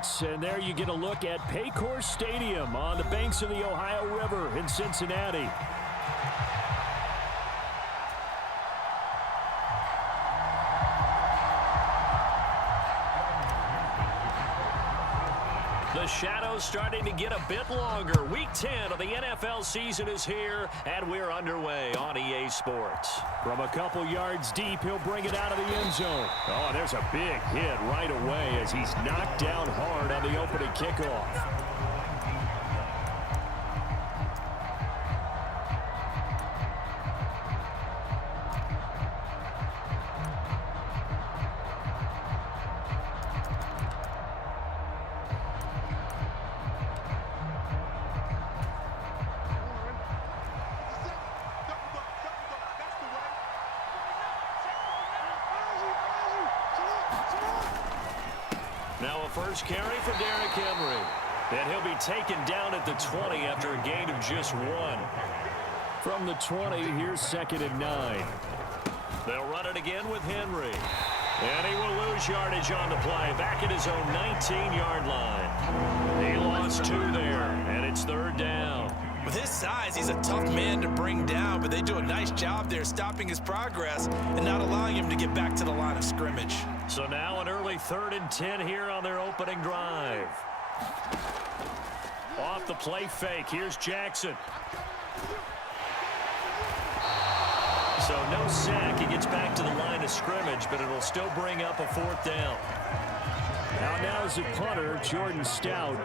Sports, and there you get a look at Paycor Stadium on the banks of the Ohio River in Cincinnati. The shadow's starting to get a bit longer. Week 10 of the NFL season is here, and we're underway on EA Sports. From a couple yards deep, he'll bring it out of the end zone. Oh, there's a big hit right away as he's knocked down hard on the opening kickoff. Now a first carry for Derrick Henry. And he'll be taken down at the 20 after a gain of just 1. From the 20, here's 2nd and 9. They'll run it again with Henry. And he will lose yardage on the play, back at his own 19-yard line. He lost 2 there, and it's 3rd down. With his size, he's a tough man to bring down, but they do a nice job there stopping his progress and not allowing him to get back to the line of scrimmage. So now an early 3rd and 10 here on their opening drive. Off the play fake, here's Jackson. So no sack. He gets back to the line of scrimmage, but it'll still bring up a 4th down. Now is the punter, Jordan Stout.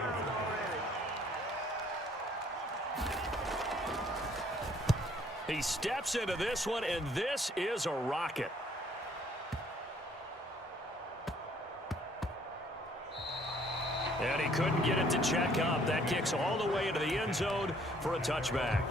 He steps into this one, and this is a rocket. And he couldn't get it to check up. That kicks all the way into the end zone for a touchback.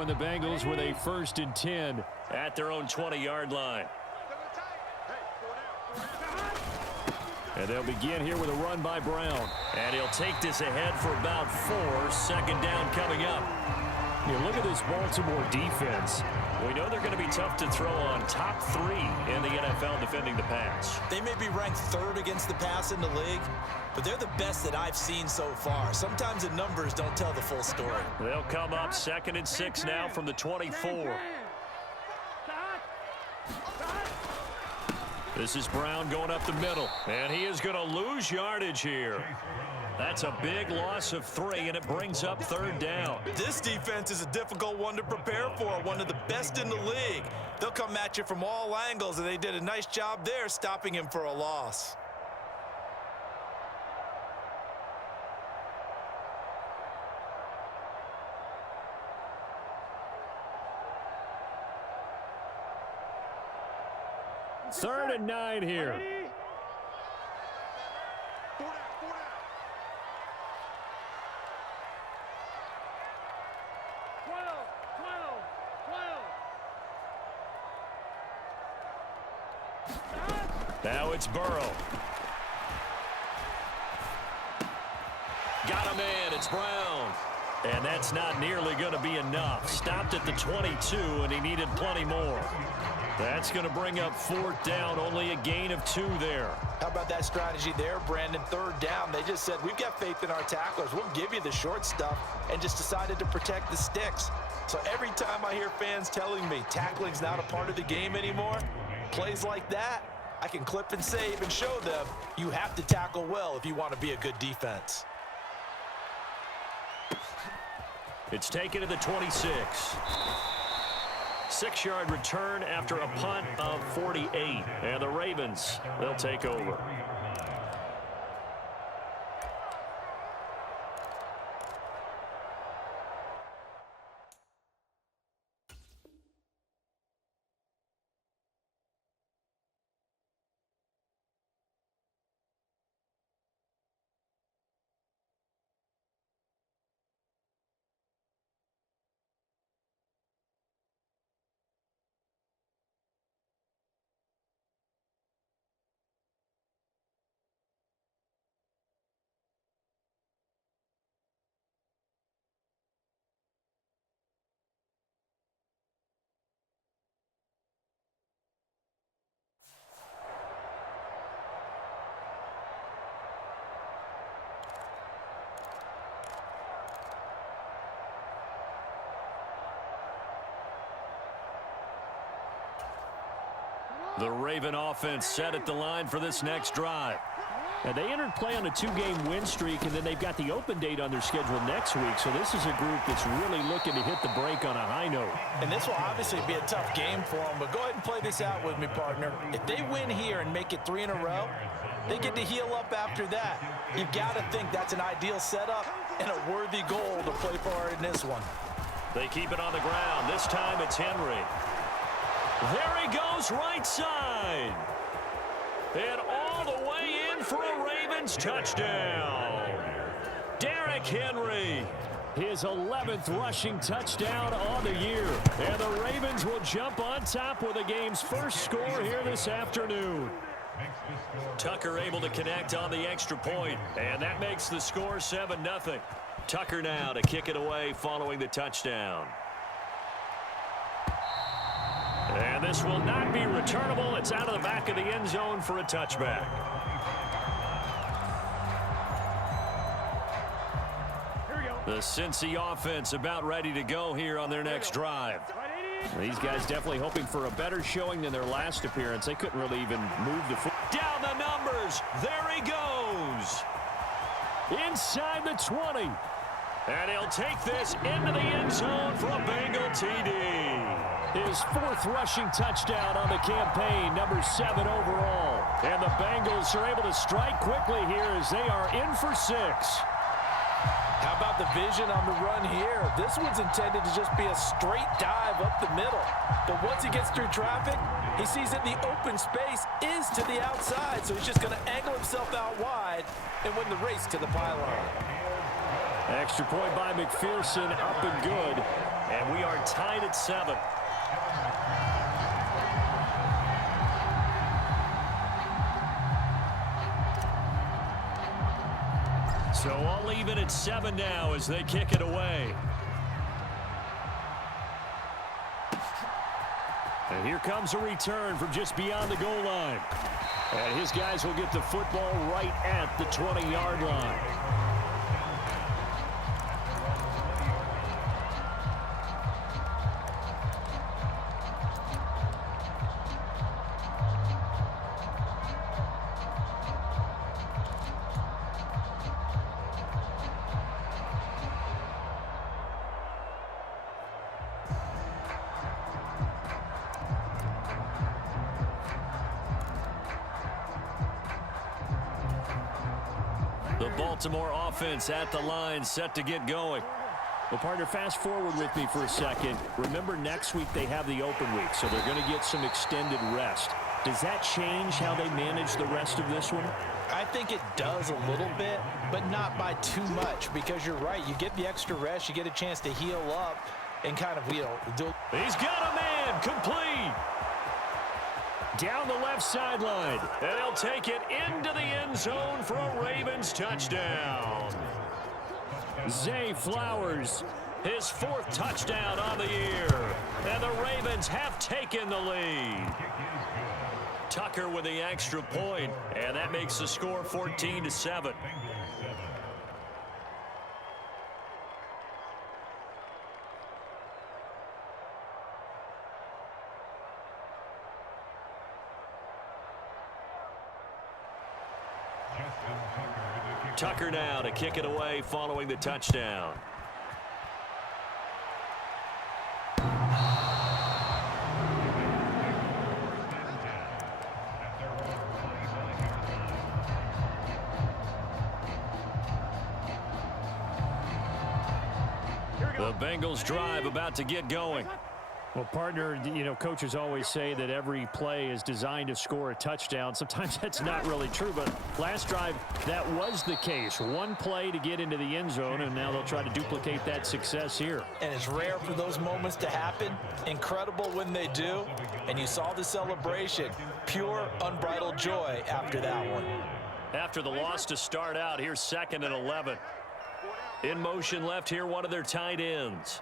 And the Bengals with a 1st and 10 at their own 20-yard line. And they'll begin here with a run by Brown. And he'll take this ahead for about 4. 2nd down coming up. You look at this Baltimore defense. We know they're going to be tough to throw on. Top 3 in the NFL defending the pass. They may be ranked 3rd against the pass in the league, but they're the best that I've seen so far. Sometimes the numbers don't tell the full story. They'll come up 2nd and 6 now from the 24. This is Brown going up the middle, and he is going to lose yardage here. That's a big loss of 3, and it brings up 3rd down. This defense is a difficult one to prepare for, one of the best in the league. They'll come at you from all angles, and they did a nice job there stopping him for a loss. Third and 9 here. Now it's Burrow. Got a man. It's Brown. And that's not nearly going to be enough. Stopped at the 22, and he needed plenty more. That's going to bring up 4th down. Only a gain of 2 there. How about that strategy there, Brandon? 3rd down. They just said, we've got faith in our tacklers. We'll give you the short stuff, and just decided to protect the sticks. So every time I hear fans telling me tackling's not a part of the game anymore, plays like that, I can clip and save and show them you have to tackle well if you want to be a good defense. It's taken to the 26. 6-yard return after a punt of 48. And the Ravens, they'll take over. The Raven offense set at the line for this next drive. And they entered play on a 2-game win streak, and then they've got the open date on their schedule next week. So this is a group that's really looking to hit the break on a high note. And this will obviously be a tough game for them, but go ahead and play this out with me, partner. If they win here and make it 3 in a row, they get to heal up after that. You've got to think that's an ideal setup and a worthy goal to play for in this one. They keep it on the ground. This time it's Henry. There he goes, right side. And all the way in for a Ravens touchdown. Derrick Henry. His 11th rushing touchdown on the year. And the Ravens will jump on top with the game's first score here this afternoon. Tucker able to connect on the extra point, and that makes the score 7-0. Tucker now to kick it away following the touchdown. And this will not be returnable. It's out of the back of the end zone for a touchback. The Cincy offense about ready to go here on their next drive. These guys definitely hoping for a better showing than their last appearance. They couldn't really even move the foot. Down the numbers. There he goes. Inside the 20. And he'll take this into the end zone for a Bengal TD. His 4th rushing touchdown on the campaign, number 7 overall. And the Bengals are able to strike quickly here as they are in for 6. How about the vision on the run here? This one's intended to just be a straight dive up the middle. But once he gets through traffic, he sees that the open space is to the outside. So he's just going to angle himself out wide and win the race to the pylon. Extra point by McPherson, up and good. And we are tied at 7. So all even at 7 now as they kick it away. And here comes a return from just beyond the goal line. And his guys will get the football right at the 20-yard line. The Baltimore offense at the line, set to get going. Well, partner, fast forward with me for a second. Remember, next week they have the open week, so they're going to get some extended rest. Does that change how they manage the rest of this one? I think it does a little bit, but not by too much, because you're right. You get the extra rest, you get a chance to heal up and kind of wheel. He's got a man, complete. Down the left sideline. And he'll take it into the end zone for a Ravens touchdown. Zay Flowers, his 4th touchdown on the year. And the Ravens have taken the lead. Tucker with the extra point, and that makes the score 14-7. Tucker now to kick it away following the touchdown. The Bengals drive about to get going. Well, partner, you know, coaches always say that every play is designed to score a touchdown. Sometimes that's not really true, but last drive, that was the case. One play to get into the end zone, and now they'll try to duplicate that success here. And it's rare for those moments to happen. Incredible when they do. And you saw the celebration. Pure, unbridled joy after that one. After the loss to start out, here's 2nd and 11. In motion left here, one of their tight ends.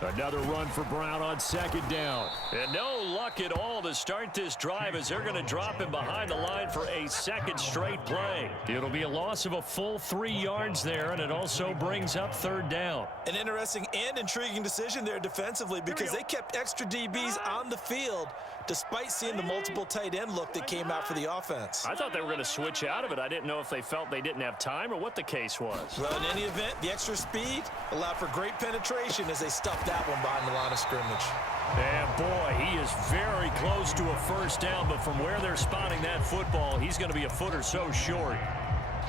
Another run for Brown on second down. And no luck at all to start this drive as they're going to drop him behind the line for a second straight play. It'll be a loss of a full 3 yards there, and it also brings up third down. An interesting and intriguing decision there defensively because they kept extra DBs on the field despite seeing the multiple tight end look that came out for the offense. I thought they were going to switch out of it. I didn't know if they felt they didn't have time or what the case was. Well, in any event, the extra speed allowed for great penetration as they stuffed that one behind the line of scrimmage. And boy, he is very close to a first down, but from where they're spotting that football, he's going to be a foot or so short.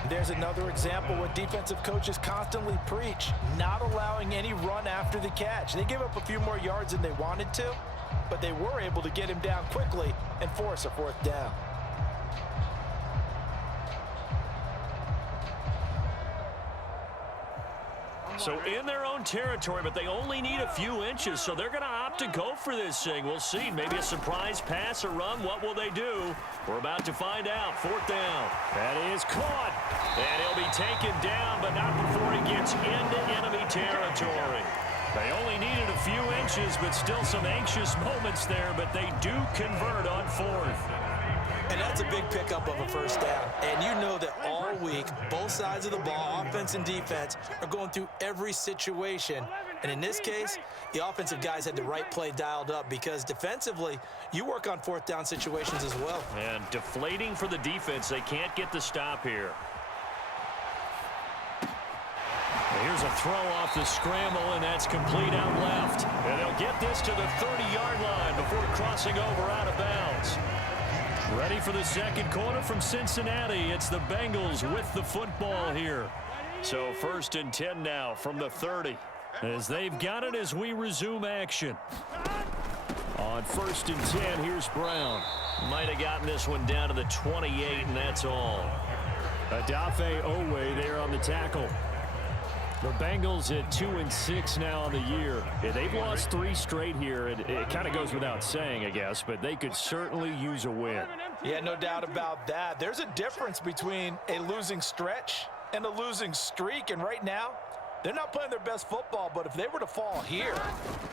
There's another example what defensive coaches constantly preach, not allowing any run after the catch. They gave up a few more yards than they wanted to, but they were able to get him down quickly and force a fourth down. So in their own territory, but they only need a few inches, so they're going to opt to go for this thing. We'll see. Maybe a surprise pass or run. What will they do? We're about to find out. Fourth down. That is caught. And he'll be taken down, but not before he gets into enemy territory. They only needed a few inches, but still some anxious moments there, but they do convert on fourth. And that's a big pickup of a first down. And you know that all week, both sides of the ball, offense and defense, are going through every situation. And in this case, the offensive guys had the right play dialed up because defensively, you work on fourth down situations as well. And deflating for the defense. They can't get the stop here. Here's a throw off the scramble, and that's complete out left. And they'll get this to the 30-yard line before crossing over out of bounds. Ready for the second quarter from Cincinnati. It's the Bengals with the football here. So 1st and 10 now from the 30. As they've got it as we resume action. On 1st and 10, here's Brown. Might have gotten this one down to the 28, and that's all. Adafe Owe there on the tackle. The Bengals at 2-6 now on the year. Yeah, they've lost 3 straight here. It kind of goes without saying, I guess, but they could certainly use a win. Yeah, no doubt about that. There's a difference between a losing stretch and a losing streak, and right now, they're not playing their best football, but if they were to fall here,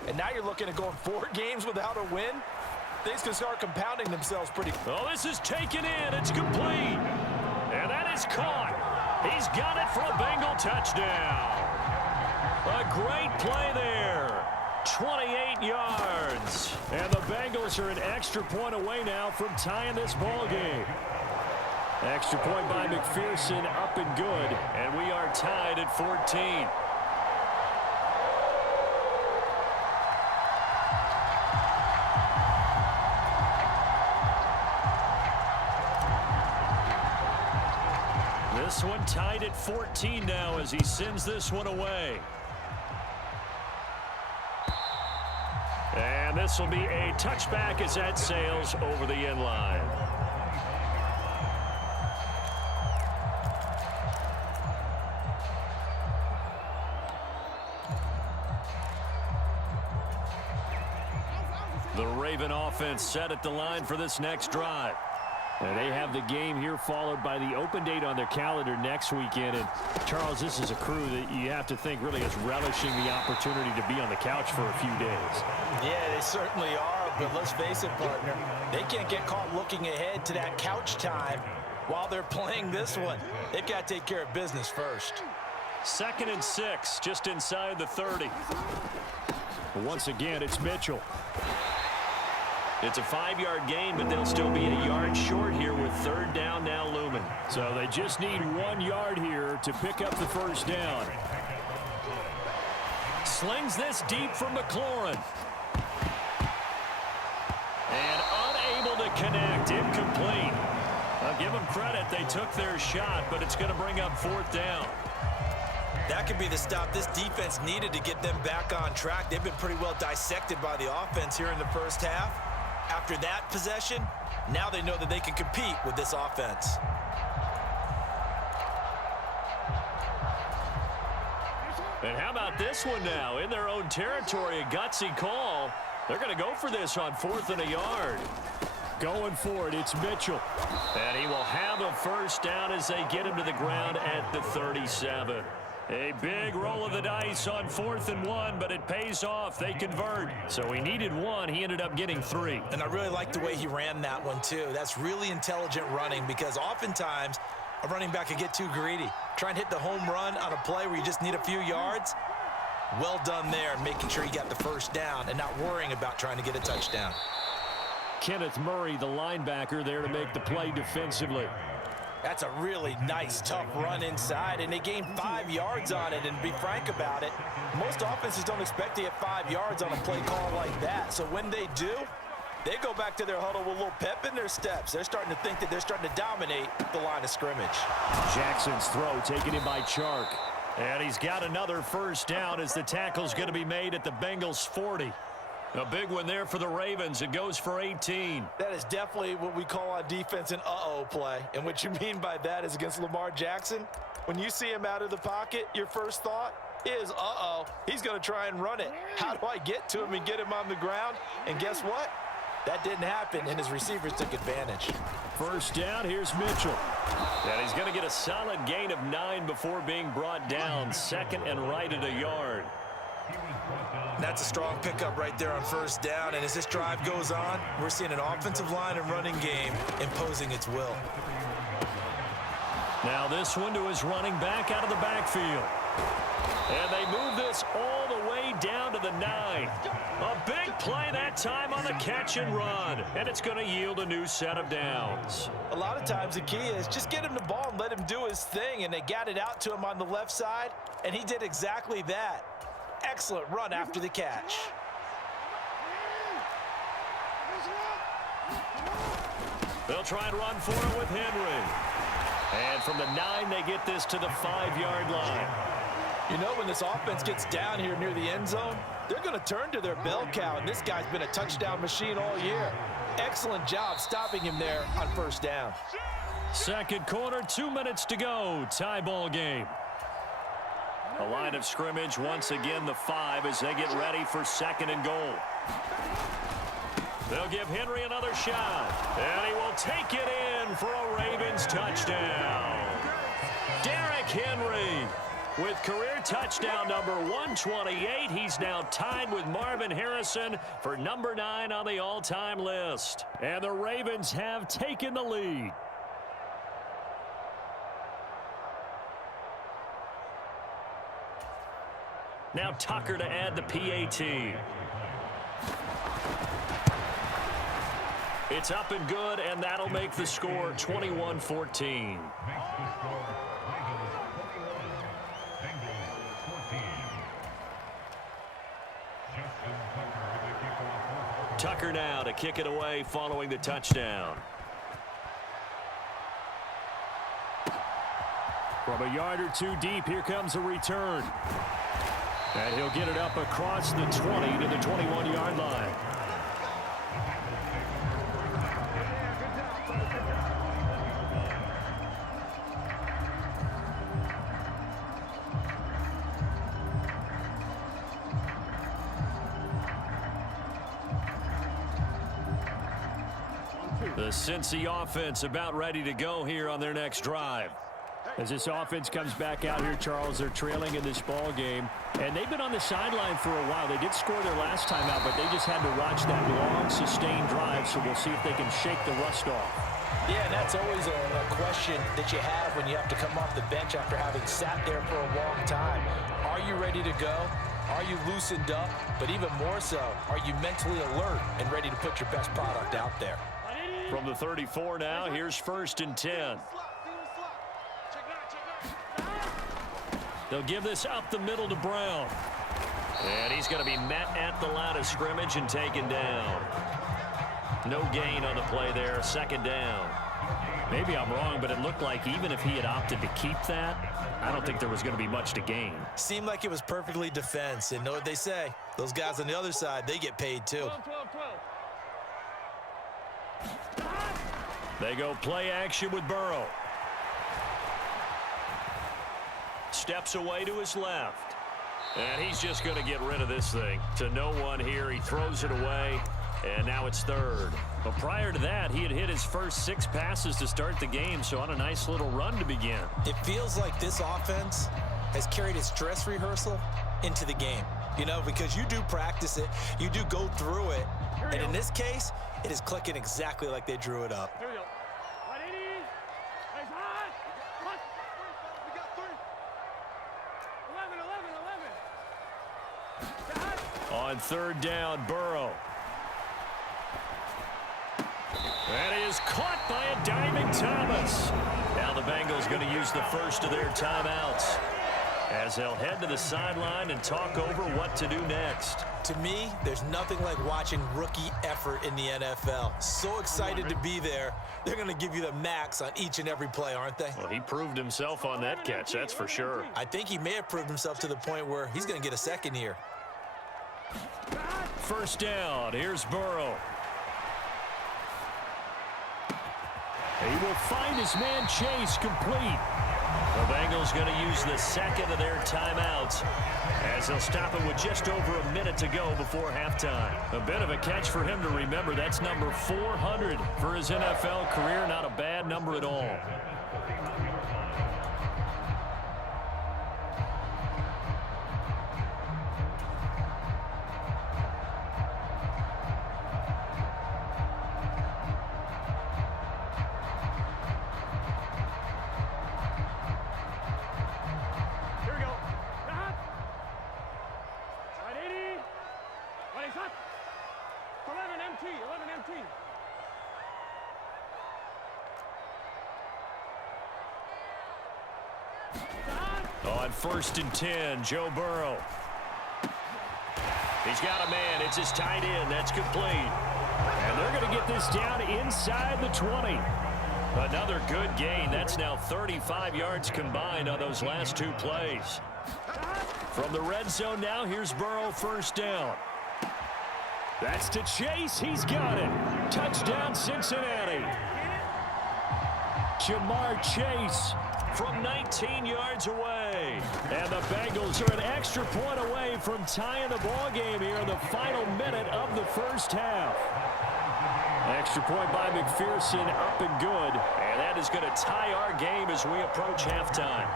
and now you're looking at going 4 games without a win, things can start compounding themselves pretty. Oh, this is taken in. It's complete. And that is caught. He's got it for a Bengal touchdown. A great play there. 28 yards. And the Bengals are an extra point away now from tying this ball game. Extra point by McPherson, up and good. And we are tied at 14. This one tied at 14 now as he sends this one away. And this will be a touchback as that sails over the end line. The Raven offense set at the line for this next drive. And they have the game here followed by the open date on their calendar next weekend. And, Charles, this is a crew that you have to think really is relishing the opportunity to be on the couch for a few days. Yeah, they certainly are, but let's face it, partner, they can't get caught looking ahead to that couch time while they're playing this one. They've got to take care of business first. 2nd and 6, just inside the 30. Once again, it's Mitchell. It's a 5-yard gain, but they'll still be a yard short here with 3rd down now looming. So they just need 1 yard here to pick up the first down. Slings this deep from McLaurin. And unable to connect. Incomplete. I'll give them credit. They took their shot, but it's going to bring up 4th down. That could be the stop this defense needed to get them back on track. They've been pretty well dissected by the offense here in the first half. After that possession, now they know that they can compete with this offense. And how about this one now? In their own territory, a gutsy call. They're going to go for this on 4th and a yard. Going for it, it's Mitchell. And he will have a first down as they get him to the ground at the 37. A big roll of the dice on 4th and 1, but it pays off. They convert. So he needed 1. He ended up getting 3. And I really like the way he ran that one, too. That's really intelligent running because oftentimes a running back can get too greedy. Try and hit the home run on a play where you just need a few yards. Well done there, making sure he got the first down and not worrying about trying to get a touchdown. Kenneth Murray, the linebacker, there to make the play defensively. That's a really nice, tough run inside, and they gained 5 yards on it. And to be frank about it, most offenses don't expect to get 5 yards on a play call like that. So when they do, they go back to their huddle with a little pep in their steps. They're starting to think that they're starting to dominate the line of scrimmage. Jackson's throw taken in by Chark. And he's got another first down as the tackle's going to be made at the Bengals 40. A big one there for the Ravens. It goes for 18. That is definitely what we call on defense an uh-oh play. And what you mean by that is against Lamar Jackson, when you see him out of the pocket, your first thought is, uh-oh, he's going to try and run it. How do I get to him and get him on the ground? And guess what? That didn't happen, and his receivers took advantage. First down, here's Mitchell. And he's going to get a solid gain of 9 before being brought down. 2nd and right at a yard. That's a strong pickup right there on first down. And as this drive goes on, we're seeing an offensive line and running game imposing its will. Now this one to his running back out of the backfield. And they move this all the way down to the 9. A big play that time on the catch and run. And it's going to yield a new set of downs. A lot of times the key is just get him the ball and let him do his thing. And they got it out to him on the left side. And he did exactly that. Excellent run after the catch. They'll try and run for it with Henry. And from the 9, they get this to the 5-yard line. You know, when this offense gets down here near the end zone, they're going to turn to their bell cow, and this guy's been a touchdown machine all year. Excellent job stopping him there on first down. Second quarter, 2 minutes to go. Tie ball game. A line of scrimmage, once again the 5 as they get ready for 2nd and goal. They'll give Henry another shot, and he will take it in for a Ravens touchdown. Derrick Henry with career touchdown number 128. He's now tied with Marvin Harrison for number 9 on the all-time list. And the Ravens have taken the lead. Now Tucker to add the PAT. It's up and good, and that'll make the score 21-14. Tucker now to kick it away following the touchdown. From a yard or 2 deep, here comes a return. And he'll get it up across the 20 to the 21-yard line. The Cincy offense about ready to go here on their next drive. As this offense comes back out here, Charles, they're trailing in this ball game. And they've been on the sideline for a while. They did score their last time out, but they just had to watch that long, sustained drive. So we'll see if they can shake the rust off. Yeah, and that's always a question that you have when you have to come off the bench after having sat there for a long time. Are you ready to go? Are you loosened up? But even more so, are you mentally alert and ready to put your best product out there? From the 34 now, here's 1st and 10. They'll give this up the middle to Brown. And he's going to be met at the line of scrimmage and taken down. No gain on the play there, 2nd down. Maybe I'm wrong, but it looked like even if he had opted to keep that, I don't think there was going to be much to gain. Seemed like it was perfectly defense. And know what they say? Those guys on the other side, they get paid too. They go play action with Burrow. Steps away to his left. And he's just going to get rid of this thing. To no one here. He throws it away. And now it's 3rd. But prior to that, he had hit his first 6 passes to start the game. So on a nice little run to begin. It feels like this offense has carried its dress rehearsal into the game. You know, because you do practice it, you do go through it, and in this case, it is clicking exactly like they drew it up. Here we go. 180. Nice hot. What? We got 3. 11. On third down, Burrow. That is caught by a diving Thomas. Now the Bengals going to use the first of their timeouts as they'll head to the sideline and talk over what to do next. To me, there's nothing like watching rookie effort in the NFL. So excited to be there. They're going to give you the max on each and every play, aren't they? Well, he proved himself on that catch, that's for sure. I think he may have proved himself to the point where he's going to get a second here. First down, here's Burrow. He will find his man Chase complete. The Bengals going to use the second of their timeouts as they'll stop it with just over a minute to go before halftime. A bit of a catch for him to remember. That's number 400 for his NFL career. Not a bad number at all. On first and 10, Joe Burrow. He's got a man. It's his tight end. That's complete. And they're going to get this down inside the 20. Another good gain. That's now 35 yards combined on those last 2 plays. From the red zone now, here's Burrow, first down. That's to Chase. He's got it. Touchdown, Cincinnati. Jamar Chase from 19 yards away. And the Bengals are an extra point away from tying the ball game here in the final minute of the first half. Extra point by McPherson, up and good. And that is going to tie our game as we approach halftime.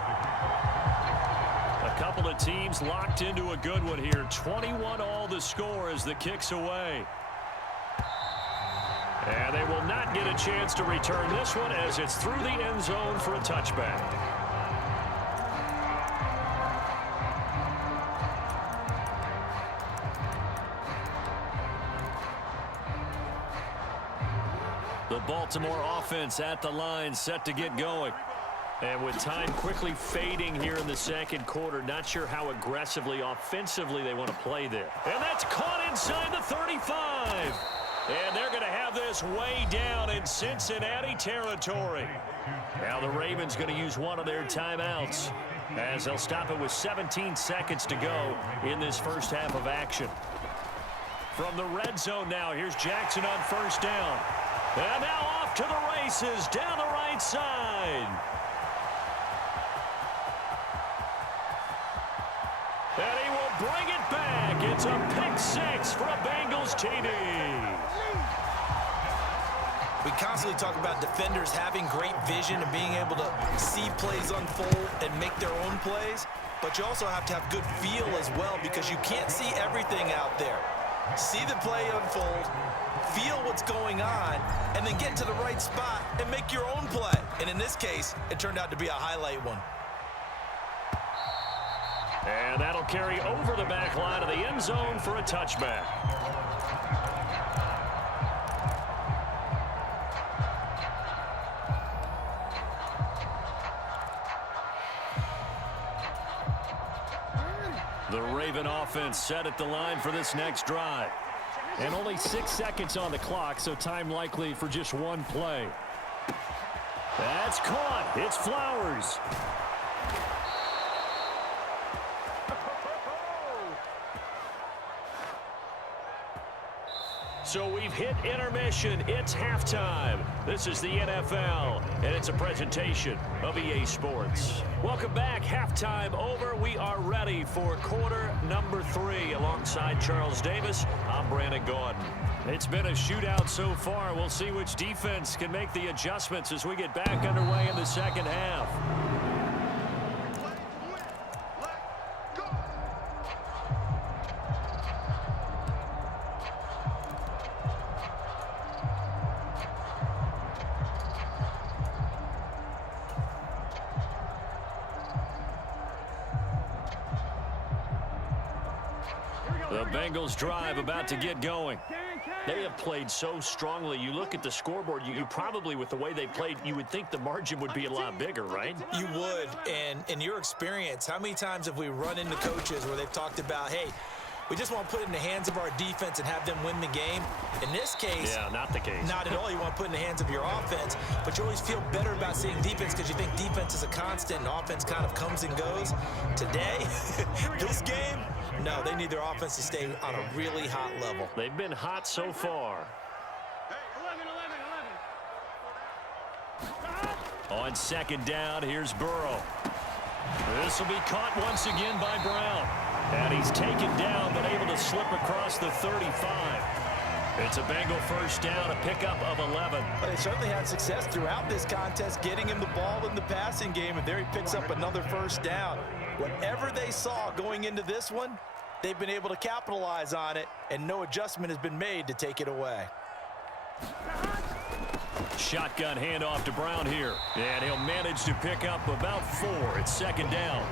A couple of teams locked into a good one here. 21-all the score as the kick's away. And they will not get a chance to return this one as it's through the end zone for a touchback. The Baltimore offense at the line, set to get going. And with time quickly fading here in the second quarter, not sure how aggressively, offensively they want to play there. And that's caught inside the 35. And they're going to have this way down in Cincinnati territory. Now the Ravens going to use one of their timeouts as they'll stop it with 17 seconds to go in this first half of action. From the red zone now, here's Jackson on first down. And now off to the races down the right side. And he will bring it back. It's a pick six for a Bengals TD. We constantly talk about defenders having great vision and being able to see plays unfold and make their own plays. But you also have to have good feel as well because you can't see everything out there. See the play unfold, feel what's going on, and then get to the right spot and make your own play. And in this case, it turned out to be a highlight one. And that'll carry over the back line of the end zone for a touchback. The Raven offense set at the line for this next drive. And only 6 seconds on the clock, so time likely for just one play. That's caught. It's Flowers. So we've hit intermission. It's halftime. This is the NFL, and it's a presentation of EA Sports. Welcome back. Halftime over. We are ready for quarter number 3. Alongside Charles Davis, I'm Brandon Gordon. It's been a shootout so far. We'll see which defense can make the adjustments as we get back underway in the second half. The Bengals drive about to get going. They have played so strongly. You look at the scoreboard, you probably, with the way they played, you would think the margin would be a lot bigger, right? You would. And in your experience, how many times have we run into coaches where they've talked about, hey, we just want to put it in the hands of our defense and have them win the game? In this case, yeah, not the case. Not at all. You want to put it in the hands of your offense, but you always feel better about seeing defense because you think defense is a constant and offense kind of comes and goes. Today, this game, no, they need their offense to stay on a really hot level. They've been hot so far. 11. On second down, here's Burrow. This will be caught once again by Brown. And he's taken down, but able to slip across the 35. It's a Bengal first down, a pickup of 11. But they certainly had success throughout this contest, getting him the ball in the passing game, and there he picks up another first down. Whatever they saw going into this one, they've been able to capitalize on it, and no adjustment has been made to take it away. Shotgun handoff to Brown here. And he'll manage to pick up about 4. It's second down.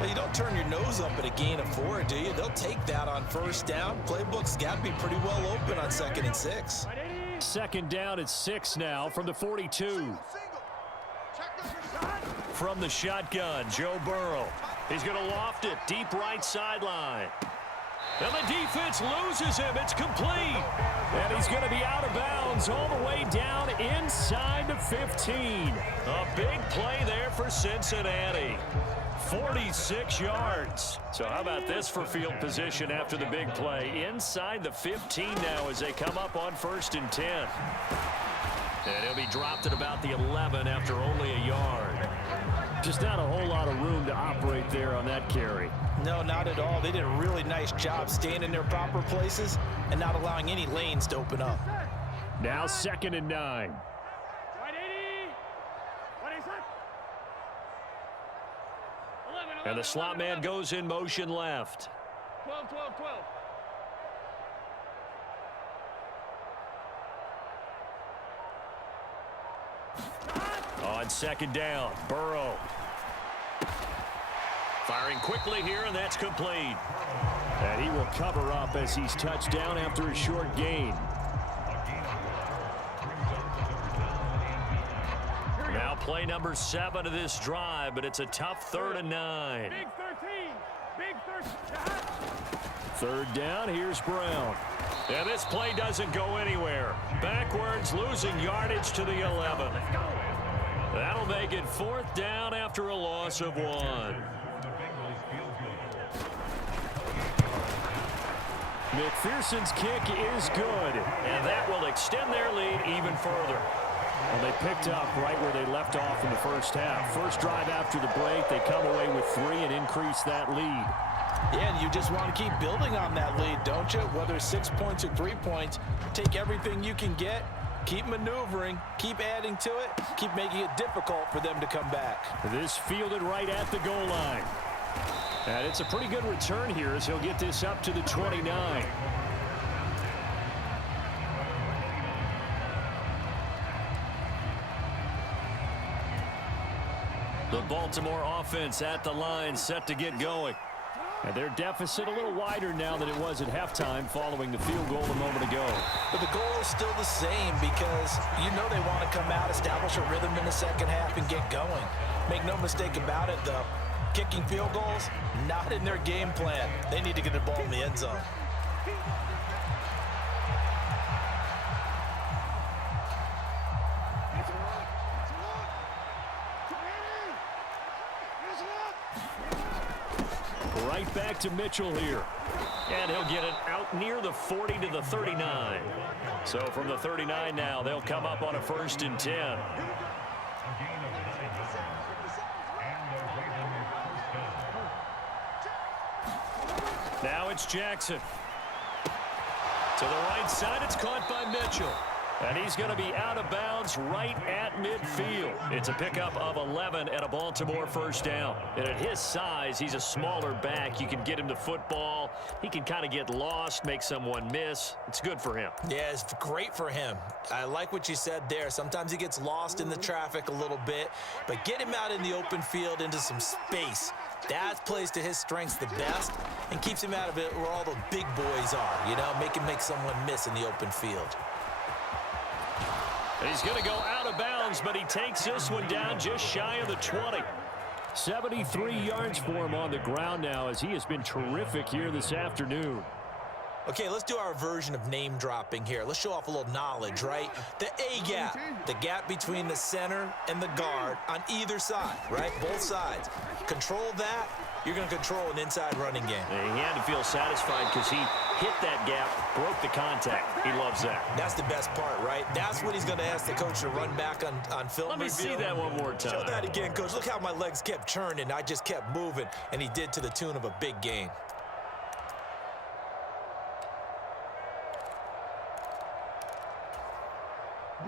Well, you don't turn your nose up at a gain of 4, do you? They'll take that on first down. Playbook's got to be pretty well open on 2nd and 6. Second down at 6 now from the 42. From the shotgun, Joe Burrow. He's going to loft it deep right sideline. And the defense loses him. It's complete. And he's going to be out of bounds all the way down inside the 15. A big play there for Cincinnati. 46 yards. So how about this for field position after the big play? Inside the 15 now as they come up on 1st and 10. And he'll be dropped at about the 11 after only a yard. Just not a whole lot of room to operate there on that carry. No, not at all. They did a really nice job staying in their proper places and not allowing any lanes to open up. Now 2nd and 9. And the slot man goes in motion left. 12. On second down, Burrow. Firing quickly here, and that's complete. And he will cover up as he's touched down after a short gain. Now play number 7 of this drive, but it's a tough 3rd and 9. Big 13. 3rd down, here's Brown. And this play doesn't go anywhere. Backwards, losing yardage to the 11. That'll make it 4th down after a loss of 1. McPherson's kick is good. And that will extend their lead even further. Well, they picked up right where they left off in the first half. First drive after the break, they come away with 3 and increase that lead. Yeah, and you just want to keep building on that lead, don't you? Whether it's 6 points or 3 points, take everything you can get, keep maneuvering, keep adding to it, keep making it difficult for them to come back. This fielded right at the goal line. And it's a pretty good return here as he'll get this up to the 29. The Baltimore offense at the line, set to get going. And their deficit a little wider now than it was at halftime following the field goal a moment ago. But the goal is still the same because you know they want to come out, establish a rhythm in the second half, and get going. Make no mistake about it, though. Kicking field goals, not in their game plan. They need to get the ball in the end zone. Right back to Mitchell here. And he'll get it out near the 40 to the 39. So from the 39 now, they'll come up on a 1st and 10. Now it's Jackson. To the right side, it's caught by Mitchell. And he's going to be out of bounds right at midfield. It's a pickup of 11 and a Baltimore first down. And at his size, he's a smaller back. You can get him the football. He can kind of get lost, make someone miss. It's good for him. Yeah, it's great for him. I like what you said there. Sometimes he gets lost in the traffic a little bit, but get him out in the open field into some space. That plays to his strengths the best and keeps him out of it where all the big boys are, you know, make someone miss in the open field. He's going to go out of bounds, but he takes this one down just shy of the 20. 73 yards for him on the ground now as he has been terrific here this afternoon. Okay, let's do our version of name dropping here. Let's show off a little knowledge, right? The A gap, the gap between the center and the guard on either side, right? Both sides. Control that, you're going to control an inside running game. He had to feel satisfied because he hit that gap, broke the contact. He loves that. That's the best part, right? That's what he's going to ask the coach to run back on film Let me review. see that one more time. Show that again, coach. Look how my legs kept churning. I just kept moving, and he did to the tune of a big gain.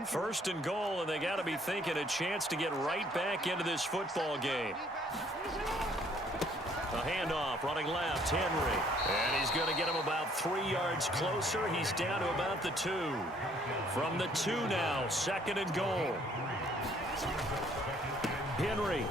First and goal, and they got to be thinking a chance to get right back into this football game. A handoff, running left, Henry. And he's going to get him about 3 yards closer. He's down to about the 2. From the 2 now, second and goal. Henry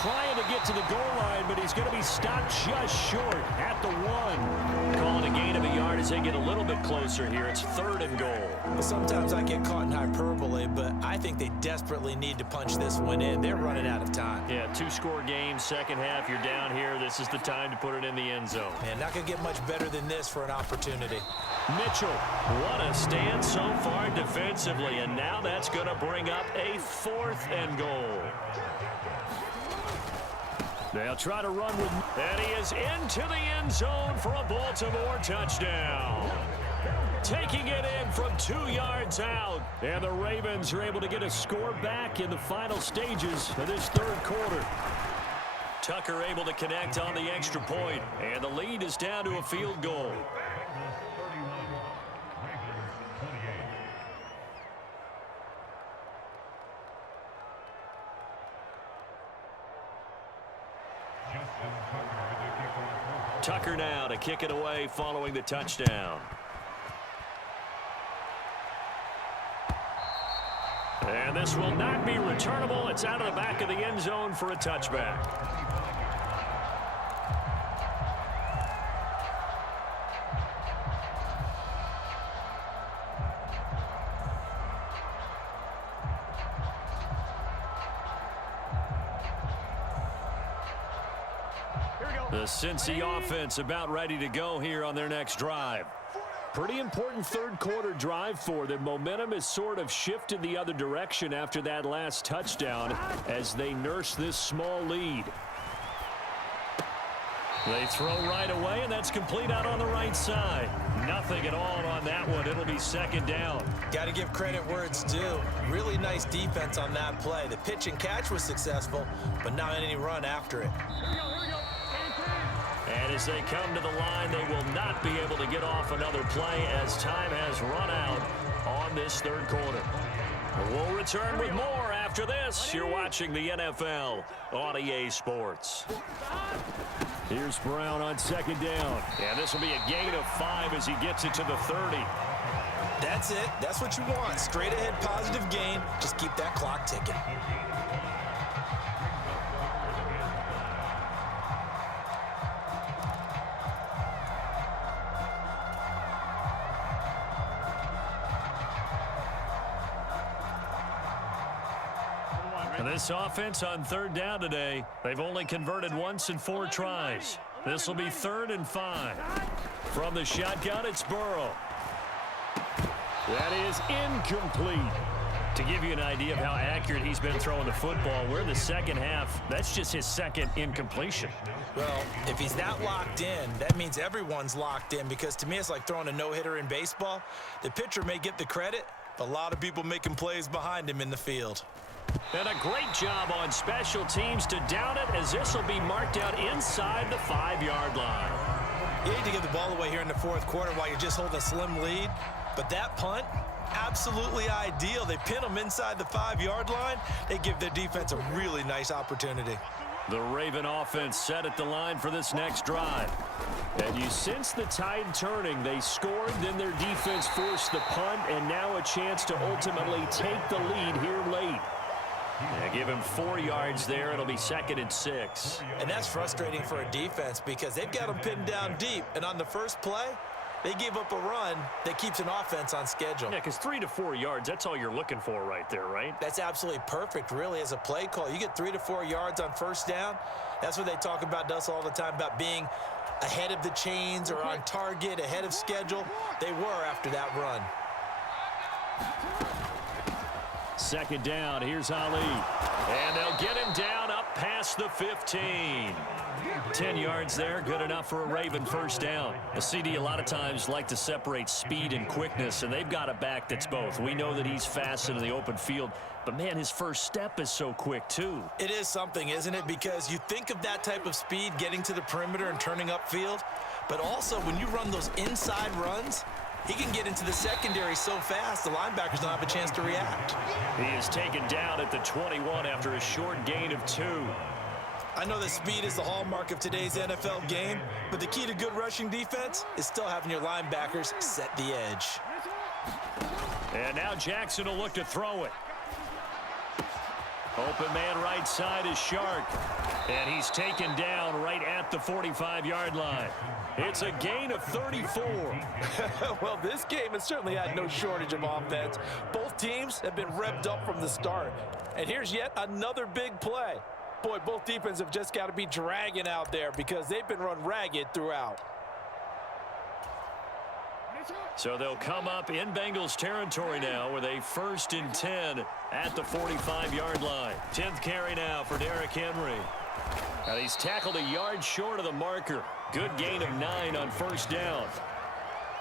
trying to get to the goal line, but he's going to be stopped just short at the 1. Calling a gain of a yard as they get a little bit closer here. It's third and goal. Well, sometimes I get caught in hyperbole, but I think they desperately need to punch this one in. They're running out of time. Yeah, 2-score game, second half, you're down here. This is the time to put it in the end zone. Man, not going to get much better than this for an opportunity. Mitchell, what a stand so far defensively, and now that's going to bring up a 4th and goal. They'll try to run with, and he is into the end zone for a Baltimore touchdown. Taking it in from 2 yards out, and the Ravens are able to get a score back in the final stages of this third quarter. Tucker able to connect on the extra point, and the lead is down to a field goal. Tucker now to kick it away following the touchdown. And this will not be returnable. It's out of the back of the end zone for a touchback. The Cincy offense about ready to go here on their next drive. Pretty important third quarter drive for them. Momentum has sort of shifted the other direction after that last touchdown as they nurse this small lead. They throw right away, and that's complete out on the right side. Nothing at all on that one. It'll be second down. Got to give credit where it's due. Really nice defense on that play. The pitch and catch was successful, but not any run after it. And as they come to the line, they will not be able to get off another play as time has run out on this third quarter. We'll return with more after this. You're watching the NFL on EA Sports. Here's Brown on second down. And this will be a gain of 5 as he gets it to the 30. That's it. That's what you want. Straight ahead positive gain. Just keep that clock ticking. And this offense on third down today, they've only converted once in 4 tries. This will be 3rd and 5. From the shotgun, it's Burrow. That is incomplete. To give you an idea of how accurate he's been throwing the football, we're in the second half. That's just his second incompletion. Well, if he's that locked in, that means everyone's locked in, because to me it's like throwing a no-hitter in baseball. The pitcher may get the credit, but a lot of people making plays behind him in the field. And a great job on special teams to down it, as this will be marked out inside the 5-yard line. You hate to give the ball away here in the fourth quarter while you're just holding a slim lead, but that punt, absolutely ideal. They pin them inside the 5-yard line. They give their defense a really nice opportunity. The Raven offense set at the line for this next drive. And you sense the tide turning. They scored, then their defense forced the punt, and now a chance to ultimately take the lead here late. Yeah, give him 4 yards there. It'll be 2nd and 6. And that's frustrating for a defense because they've got them pinned down deep. And on the first play, they gave up a run that keeps an offense on schedule. Yeah, because 3 to 4 yards, that's all you're looking for right there, right? That's absolutely perfect, really, as a play call. You get 3 to 4 yards on first down. That's what they talk about to us all the time, about being ahead of the chains or on target, ahead of schedule. They were after that run. 2nd down. Here's Ali. And they'll get him down up past the 15. 10 yards there, good enough for a Raven first down. The CD a lot of times like to separate speed and quickness, and they've got a back that's both. We know that he's fast in the open field, but, man, his first step is so quick, too. It is something, isn't it? Because you think of that type of speed getting to the perimeter and turning upfield, but also when you run those inside runs, he can get into the secondary so fast the linebackers don't have a chance to react. He is taken down at the 21 after a short gain of 2. I know that speed is the hallmark of today's NFL game, but the key to good rushing defense is still having your linebackers set the edge. And now Jackson will look to throw it. Open man right side is Shark. And he's taken down right at the 45-yard line. It's a gain of 34. Well, this game has certainly had no shortage of offense. Both teams have been revved up from the start. And here's yet another big play. Boy, both defenses have just got to be dragging out there because they've been run ragged throughout. So they'll come up in Bengals territory now with a 1st and 10 at the 45-yard line. 10th carry now for Derrick Henry. Now he's tackled a yard short of the marker. Good gain of 9 on first down.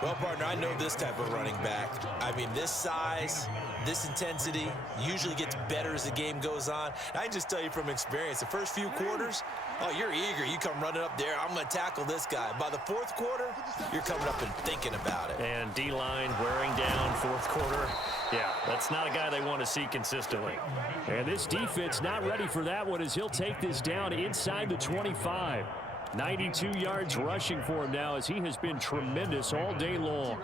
Well, partner, I know this type of running back. I mean, this size, this intensity usually gets better as the game goes on. I can just tell you from experience, the first few quarters, oh, you're eager. You come running up there, I'm going to tackle this guy. By the 4th quarter, you're coming up and thinking about it. And D-line wearing down 4th quarter. Yeah, that's not a guy they want to see consistently. And this defense not ready for that one as he'll take this down inside the 25. 92 yards rushing for him now as he has been tremendous all day long.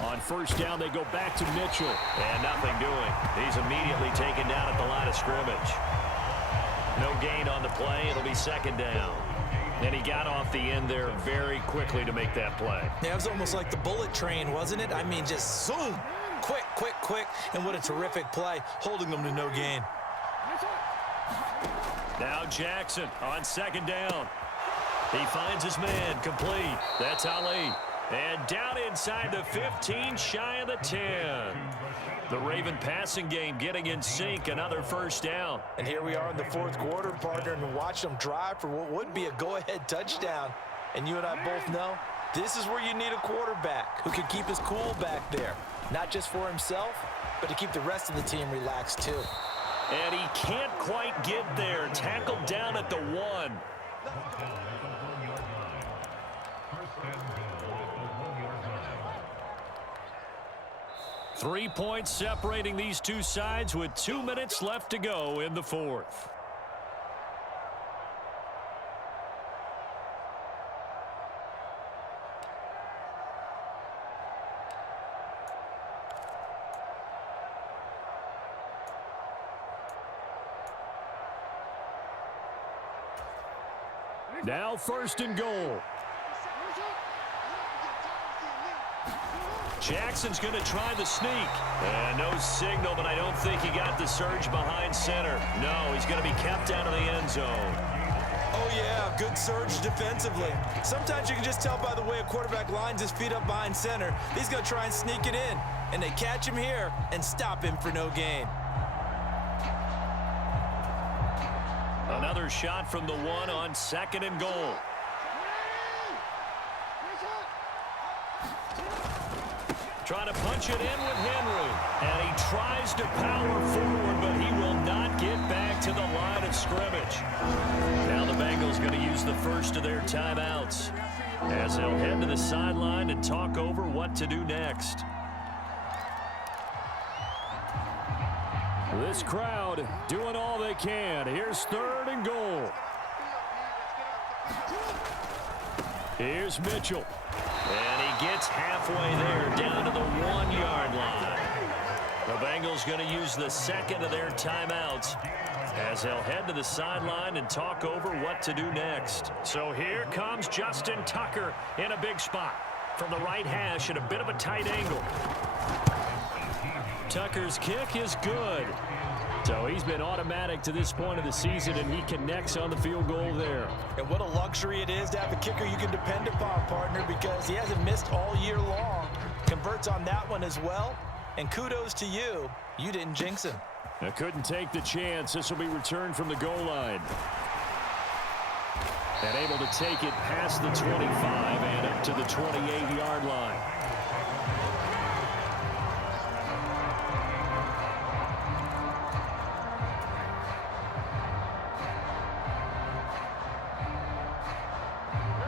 On first down, they go back to Mitchell. And nothing doing. He's immediately taken down at the line of scrimmage. No gain on the play. It'll be 2nd down. And he got off the end there very quickly to make that play. Yeah, it was almost like the bullet train, wasn't it? I mean, just zoom. Quick, quick, quick. And what a terrific play, holding them to no gain. Now Jackson on 2nd down. He finds his man complete. That's Ali. And down inside the 15, shy of the 10. The Raven passing game getting in sync, another first down. And here we are in the 4th quarter, partner, and watch them drive for what would be a go-ahead touchdown. And you and I both know this is where you need a quarterback who can keep his cool back there. Not just for himself, but to keep the rest of the team relaxed too. And he can't quite get there. Tackled down at the 1. 3 points separating these two sides with 2 minutes left to go in the 4th. Now 1st and goal. Jackson's going to try the sneak. And no signal, but I don't think he got the surge behind center. No, he's going to be kept out of the end zone. Oh, yeah, good surge defensively. Sometimes you can just tell by the way a quarterback lines his feet up behind center. He's going to try and sneak it in. And they catch him here and stop him for no gain. Another shot from the 1 on 2nd and goal. Trying to punch it in with Henry. And he tries to power forward, but he will not get back to the line of scrimmage. Now the Bengals going to use the first of their timeouts as they'll head to the sideline and talk over what to do next. This crowd doing all they can. Here's 3rd and goal. Here's Mitchell. And he gets halfway there, down to the 1-yard line. The Bengals going to use the second of their timeouts as they'll head to the sideline and talk over what to do next. So here comes Justin Tucker in a big spot from the right hash at a bit of a tight angle. Tucker's kick is good. So he's been automatic to this point of the season, and he connects on the field goal there. And what a luxury it is to have a kicker you can depend upon, partner, because he hasn't missed all year long. Converts on that one as well. And kudos to you. You didn't jinx him. I couldn't take the chance. This will be returned from the goal line. And able to take it past the 25 and up to the 28-yard line.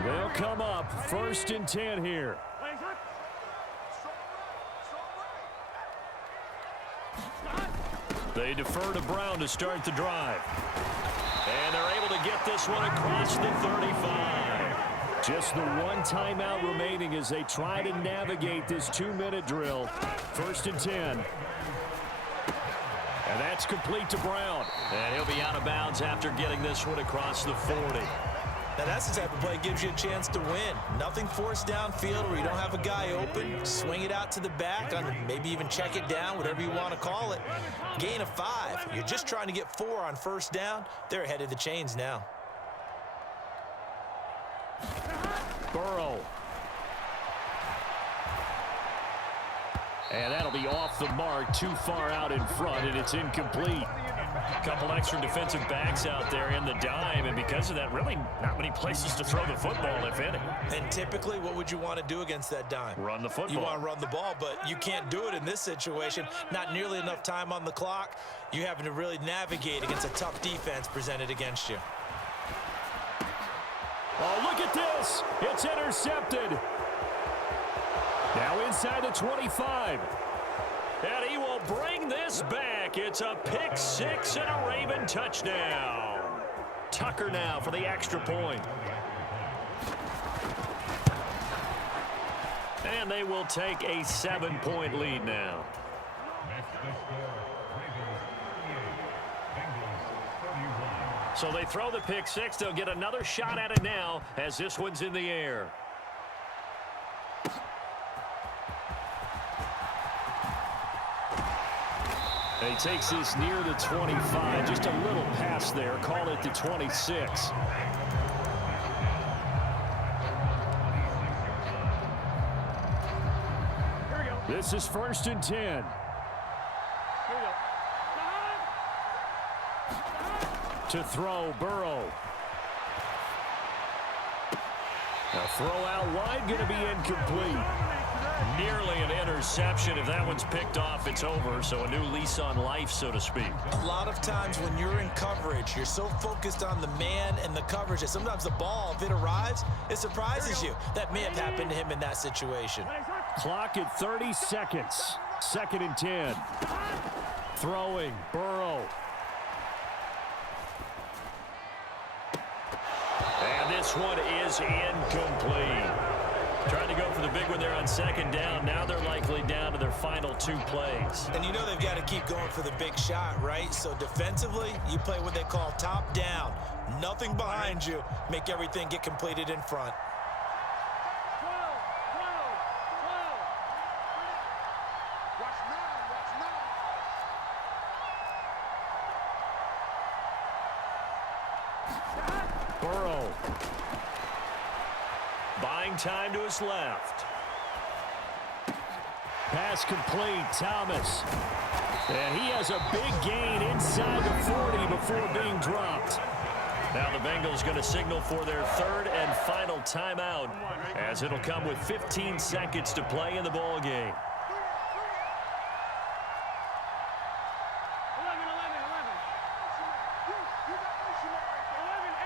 They'll come up 1st and 10 here. They defer to Brown to start the drive. And they're able to get this one across the 35. Just the one timeout remaining as they try to navigate this 2-minute drill. 1st and 10. And that's complete to Brown. And he'll be out of bounds after getting this one across the 40. Now, that's the type of play that gives you a chance to win. Nothing forced downfield where you don't have a guy open. Swing it out to the back, maybe even check it down, whatever you want to call it. Gain of 5. You're just trying to get 4 on 1st down. They're ahead of the chains now. Burrow. And that'll be off the mark, too far out in front, and it's incomplete. A couple extra defensive backs out there in the dime, and because of that, really not many places to throw the football, if any. And typically, what would you want to do against that dime? Run the football. You want to run the ball, but you can't do it in this situation. Not nearly enough time on the clock. You're having to really navigate against a tough defense presented against you. Oh, look at this. It's intercepted. Now inside the 25. And he will bring this back. It's a pick 6 and a Raven touchdown. Tucker now for the extra point. And they will take a 7-point lead now. So they throw the pick 6. They'll get another shot at it now as this one's in the air. And he takes this near the 25. Just a little pass there. Call it the 26. This is 1st and 10. Here we go. To throw, Burrow. A throw out wide, going to be incomplete. Nearly an interception. If that one's picked off, it's over. So a new lease on life, so to speak. A lot of times when you're in coverage, you're so focused on the man and the coverage that sometimes the ball, if it arrives, it surprises you. That may have happened to him in that situation. Clock at 30 seconds. 2nd and 10. Throwing, Burrow. And this one is incomplete. Trying to go for the big one there on 2nd down. Now they're likely down to their final 2 plays. And you know they've got to keep going for the big shot, right? So defensively, you play what they call top down. Nothing behind you. Make everything get completed in front. Burrow. Buying time to his left. Pass complete, Thomas. And he has a big gain inside the 40 before being dropped. Now the Bengals going to signal for their 3rd and final timeout as it'll come with 15 seconds to play in the ball game. 11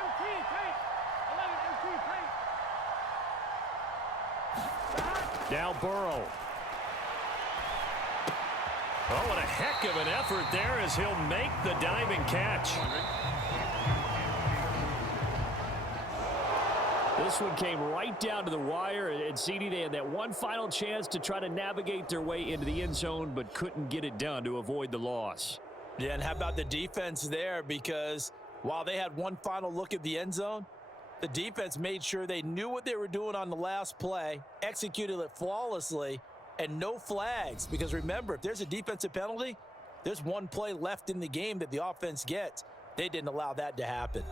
MT, take. 11 MT, take. Now Burrow. Oh, what a heck of an effort there as he'll make the diving catch. This one came right down to the wire, and CD, they had that one final chance to try to navigate their way into the end zone, but couldn't get it done to avoid the loss. Yeah, and how about the defense there? Because while they had one final look at the end zone, the defense made sure they knew what they were doing on the last play, executed it flawlessly, and no flags. Because remember, if there's a defensive penalty, there's one play left in the game that the offense gets. They didn't allow that to happen.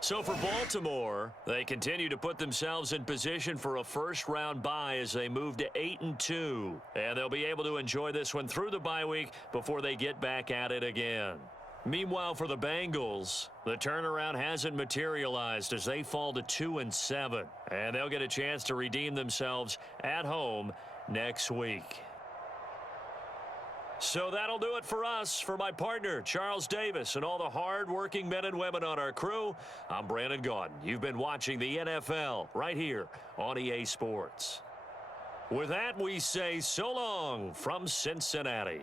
So for Baltimore, they continue to put themselves in position for a first-round bye as they move to 8-2. And they'll be able to enjoy this one through the bye week before they get back at it again. Meanwhile, for the Bengals, the turnaround hasn't materialized as they fall to 2-7. And they'll get a chance to redeem themselves at home next week. So that'll do it for us. For my partner, Charles Davis, and all the hard-working men and women on our crew, I'm Brandon Gaudin. You've been watching the NFL right here on EA Sports. With that, we say so long from Cincinnati.